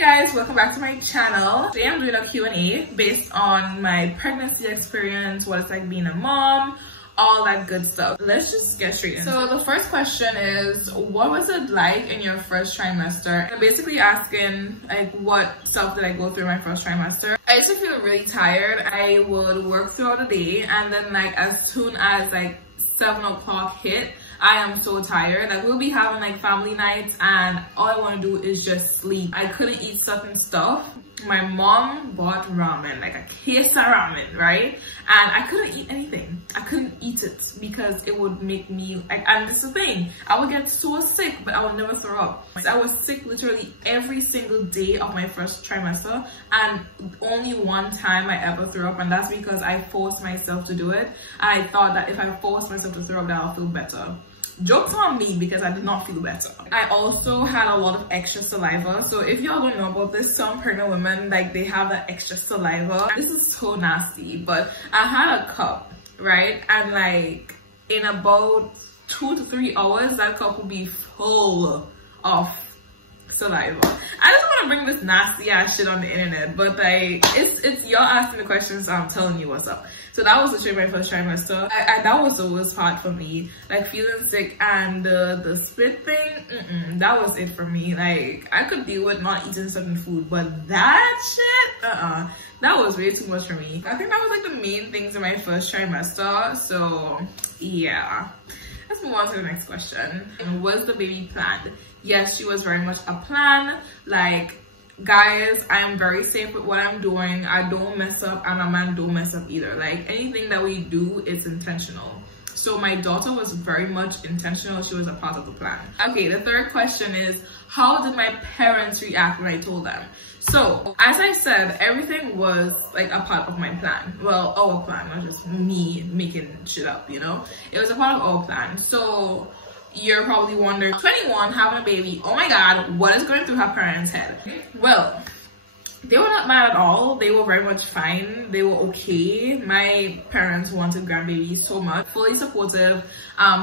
Guys, welcome back to my channel. Today I'm doing a Q&A based on my pregnancy experience, what it's like being a mom, all that good stuff. Let's just get straight into it. So the first question is, what was it like in your first trimester? I'm basically asking like what stuff did I go through in my first trimester. I used to feel really tired. I would work throughout the day, and then like as soon as like 7 o'clock hit, I am so tired. Like we'll be having like family nights and all I want to do is just sleep. I couldn't eat certain stuff. My mom bought ramen, like a case of ramen, right? And I couldn't eat anything. I couldn't eat it because it would make me like, and this is the thing, I would get so sick, but I would never throw up. I was sick literally every single day of my first trimester, and only one time I ever threw up, and that's because I forced myself to do it. And I thought that if I forced myself to throw up, that I'll feel better. Joke's on me because I did not feel better. I also had a lot of extra saliva. So if y'all don't know about this, some pregnant women, like they have that extra saliva. This is so nasty, but I had a cup, right? And like in about 2 to 3 hours, that cup will be full of saliva. I just want to bring this nasty ass shit on the internet, but like it's y'all asking the questions, so I'm telling you what's up. So that was literally my first trimester. That was the worst part for me, like feeling sick, and the spit thing, that was it for me. Like I could deal with not eating certain food, but that shit, that was way too much for me. I think that was like the main things in my first trimester. So yeah, let's move on to the next question. Was the baby planned? Yes, she was very much a plan. Like, guys, I am very safe with what I'm doing. I don't mess up, and my man don't mess up either. Like, anything that we do is intentional. So my daughter was very much intentional. She was a part of the plan. Okay, the third question is, how did my parents react when I told them? So, as I said, everything was like a part of my plan. Well, our plan, not just me making shit up, you know? It was a part of our plan. So, you're probably wondering, 21, having a baby, oh my god, what is going through her parents' head? Well, they were not mad at all. They were very much fine. They were okay. My parents wanted grandbaby so much. Fully supportive.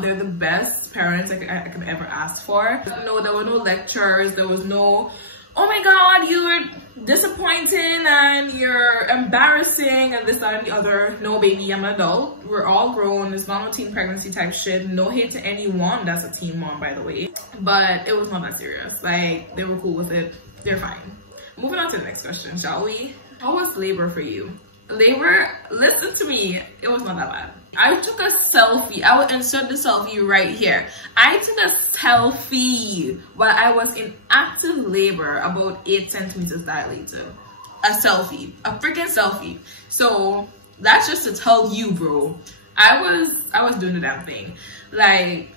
They're the best parents I can ever ask for. No, there were no lectures. There was no, oh my god, you're disappointing and you're embarrassing and this, that, and the other. No, baby, I'm an adult. We're all grown. It's not a teen pregnancy type shit. No hate to anyone that's a teen mom, by the way. But it was not that serious. Like, they were cool with it. They're fine. Moving on to the next question, shall we? How was labor for you? Labor, listen to me, it was not that bad. I took a selfie. I will insert the selfie right here. I took a selfie while I was in active labor, about 8 centimeters dilated. A selfie, a freaking selfie. So that's just to tell you, bro. I was doing the damn thing. Like,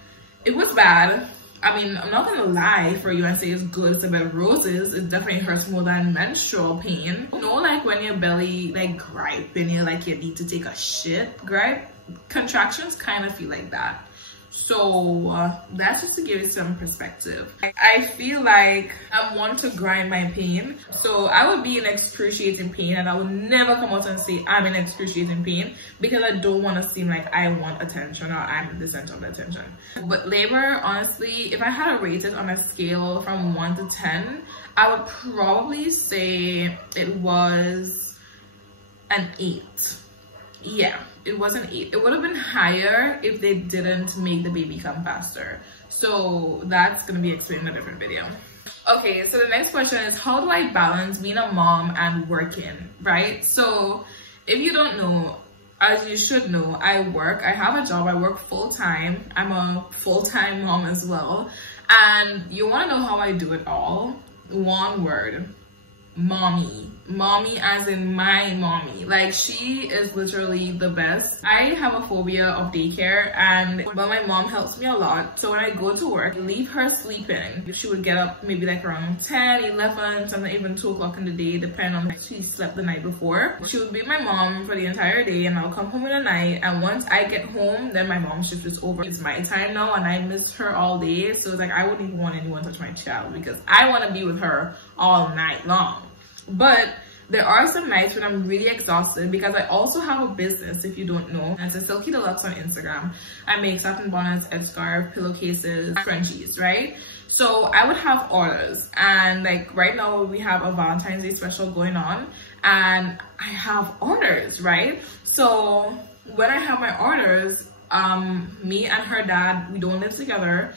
it was bad. I mean, I'm not gonna lie for you and say it's good, it's a bed of roses. It definitely hurts more than menstrual pain. You know, like when your belly like gripe and you're like you need to take a shit, gripe? Contractions kind of feel like that. So that's just to give you some perspective. I feel like I want to grind my pain. So I would be in excruciating pain, and I would never come out and say I'm in excruciating pain because I don't want to seem like I want attention or I'm the center of the attention. But labor, honestly, if I had to rate it on a scale from 1 to 10, I would probably say it was an 8. Yeah, it was an 8. It would have been higher if they didn't make the baby come faster. So that's gonna be explained in a different video. Okay, so the next question is, how do I balance being a mom and working, right? So if you don't know, as you should know, I have a job, I work full-time. I'm a full-time mom as well. And you wanna know how I do it all? One word: mommy. Mommy as in my mommy. Like, she is literally the best. I have a phobia of daycare, but my mom helps me a lot. So when I go to work, I leave her sleeping. She would get up maybe like around 10, 11, sometimes even 2 o'clock in the day, depending on if she slept the night before. She would be my mom for the entire day, and I'll come home in the night, and once I get home, then my mom's shift is over. It's my time now, and I miss her all day. So it's like, I wouldn't even want anyone to touch my child because I want to be with her all night long. But there are some nights when I'm really exhausted because I also have a business, if you don't know. It's a Silky Deluxe on Instagram. I make satin bonnets, headscarf, pillowcases, scrunchies, right? So I would have orders, and like right now we have a Valentine's Day special going on, and I have orders, right? So when I have my orders, me and her dad, we don't live together.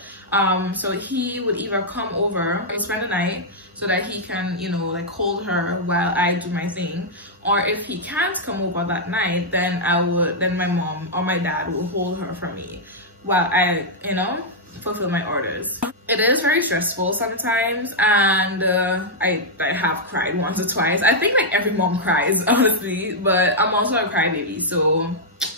So he would either come over and spend the night so that he can, you know, like hold her while I do my thing. Or if he can't come over that night, then then my mom or my dad will hold her for me while I, you know, fulfill my orders. It is very stressful sometimes, and I have cried once or twice. I think like every mom cries, honestly, but I'm also a crybaby, so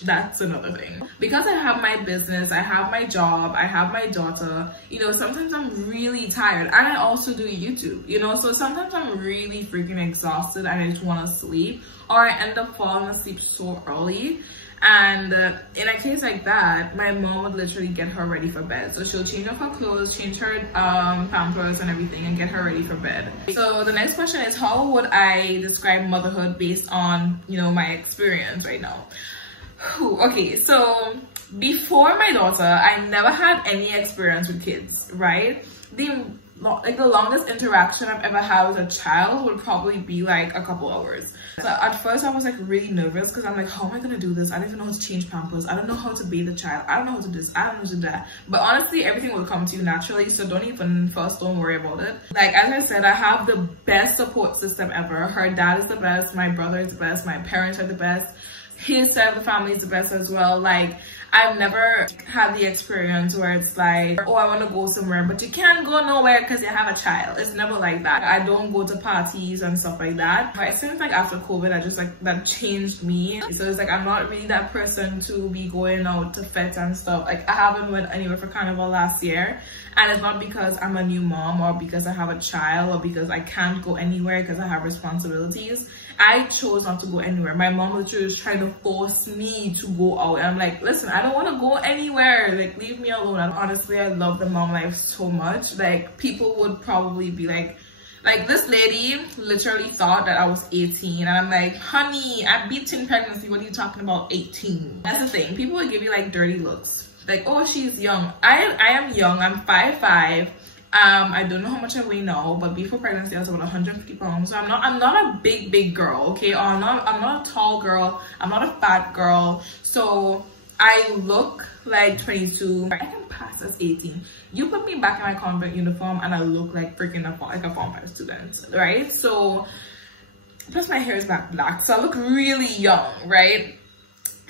that's another thing. Because I have my business, I have my job, I have my daughter, you know, sometimes I'm really tired, and I also do YouTube, you know, so sometimes I'm really freaking exhausted and I just want to sleep, or I end up falling asleep so early. And in a case like that, my mom would literally get her ready for bed. So she'll change off her clothes, change her pampers and everything, and get her ready for bed. So the next question is, how would I describe motherhood based on, you know, my experience right now? Okay, so before my daughter, I never had any experience with kids, right? The longest interaction I've ever had with a child would probably be like a couple hours. So at first I was like really nervous because I'm like, how am I gonna do this? I don't even know how to change pampers. I don't know how to bathe the child. I don't know how to do this. I don't know how to do that. But honestly, everything will come to you naturally. So don't worry about it. Like, as I said, I have the best support system ever. Her dad is the best. My brother is the best. My parents are the best. His side of the family is the best as well. Like, I've never had the experience where it's like, oh, I want to go somewhere, but you can't go nowhere because you have a child. It's never like that. I don't go to parties and stuff like that. But it seems like after COVID, I just like, that changed me. So it's like, I'm not really that person to be going out to fetes and stuff. Like, I haven't went anywhere for Carnival last year. And it's not because I'm a new mom or because I have a child or because I can't go anywhere because I have responsibilities. I chose not to go anywhere. My mom literally was trying to force me to go out. And I'm like, listen, I don't want to go anywhere. Like, leave me alone. And honestly, I love the mom life so much. Like, people would probably be like this lady literally thought that I was 18. And I'm like, honey, I beat teen pregnancy. What are you talking about 18? That's the thing. People would give you like dirty looks. Like, oh, she's young. I am young. I'm 5'5". I don't know how much I weigh now, but before pregnancy I was about 150 pounds. So I'm not a big girl, okay? Or I'm not a tall girl. I'm not a fat girl. So I look like 22. I can pass as 18. You put me back in my convent uniform and I look like freaking like a Form 5 student, right? So plus my hair is black, so I look really young, right?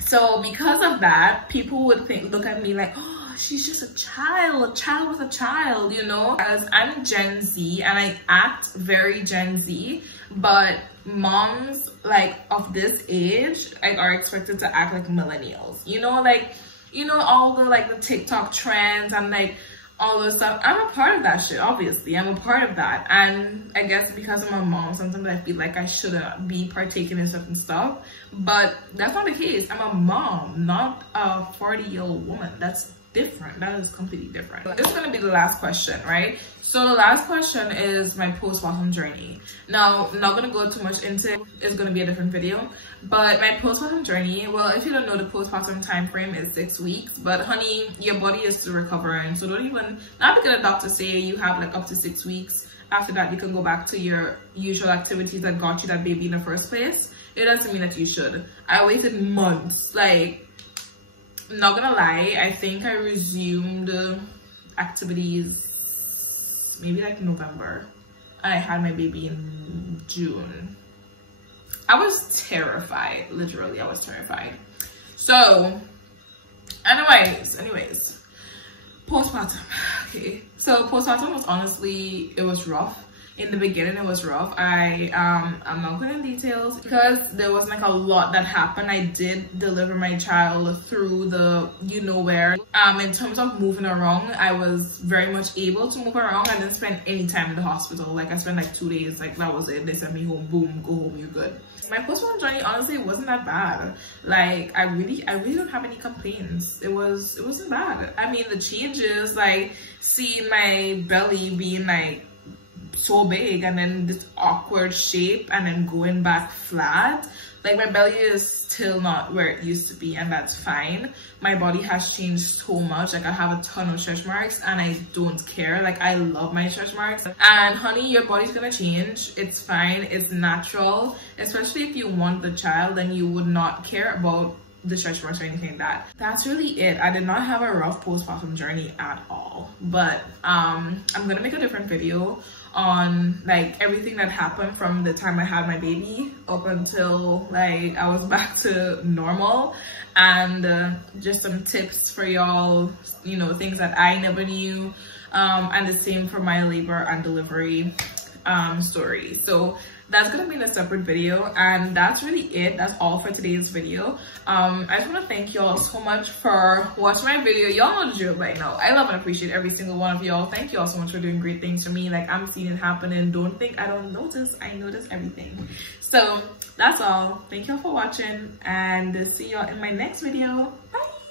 So because of that, people would look at me like, oh, she's just a child with a child, you know? Because I'm Gen Z and I act very Gen Z, but moms like of this age like are expected to act like millennials, you know? Like, you know, all the like the TikTok trends and like all this stuff. I'm a part of that shit, obviously. I'm a part of that. And I guess because I'm a mom, sometimes I feel like I shouldn't be partaking in certain stuff. But that's not the case. I'm a mom, not a 40-year-old woman. That's different. That is completely different. This is going to be the last question, right? So the last question is my postpartum journey. Now, I'm not going to go too much into it. It's going to be a different video. But my postpartum journey, well, if you don't know, the postpartum time frame is 6 weeks. But honey, your body is still recovering. So don't even, not because the doctor say you have like up to 6 weeks. After that, you can go back to your usual activities that got you that baby in the first place. It doesn't mean that you should. I waited months. Like, I'm not gonna lie, I think I resumed activities maybe like November. I had my baby in June. I was terrified, literally I was terrified. So anyways, postpartum. Okay, so postpartum was honestly, it was rough. In the beginning it was rough. I'm not going into details because there was like a lot that happened. I did deliver my child through the you-know-where. In terms of moving around, I was very much able to move around. I didn't spend any time in the hospital. Like I spent like 2 days, like that was it. They sent me home, boom, go home, you're good. My postpartum journey honestly wasn't that bad. Like I really don't have any complaints. It wasn't bad. I mean, the changes, like seeing my belly being like so big and then this awkward shape and then going back flat, Like my belly is still not where it used to be, and that's fine. My body has changed so much. Like I have a ton of stretch marks and I don't care. Like I love my stretch marks. And honey, your body's gonna change. It's fine, it's natural. Especially if you want the child, then you would not care about the stretch marks or anything like that. That's really it. I did not have a rough postpartum journey at all, but I'm gonna make a different video on like everything that happened from the time I had my baby up until like I was back to normal, and just some tips for y'all, you know, things that I never knew, and the same for my labor and delivery story. So that's gonna be in a separate video, and that's really it. That's all for today's video. I just want to thank y'all so much for watching my video. Y'all know the drill by now. I love and appreciate every single one of y'all. Thank y'all so much for doing great things for me. Like I'm seeing it happening. Don't think I don't notice. I notice everything. So that's all. Thank y'all for watching, and see y'all in my next video. Bye.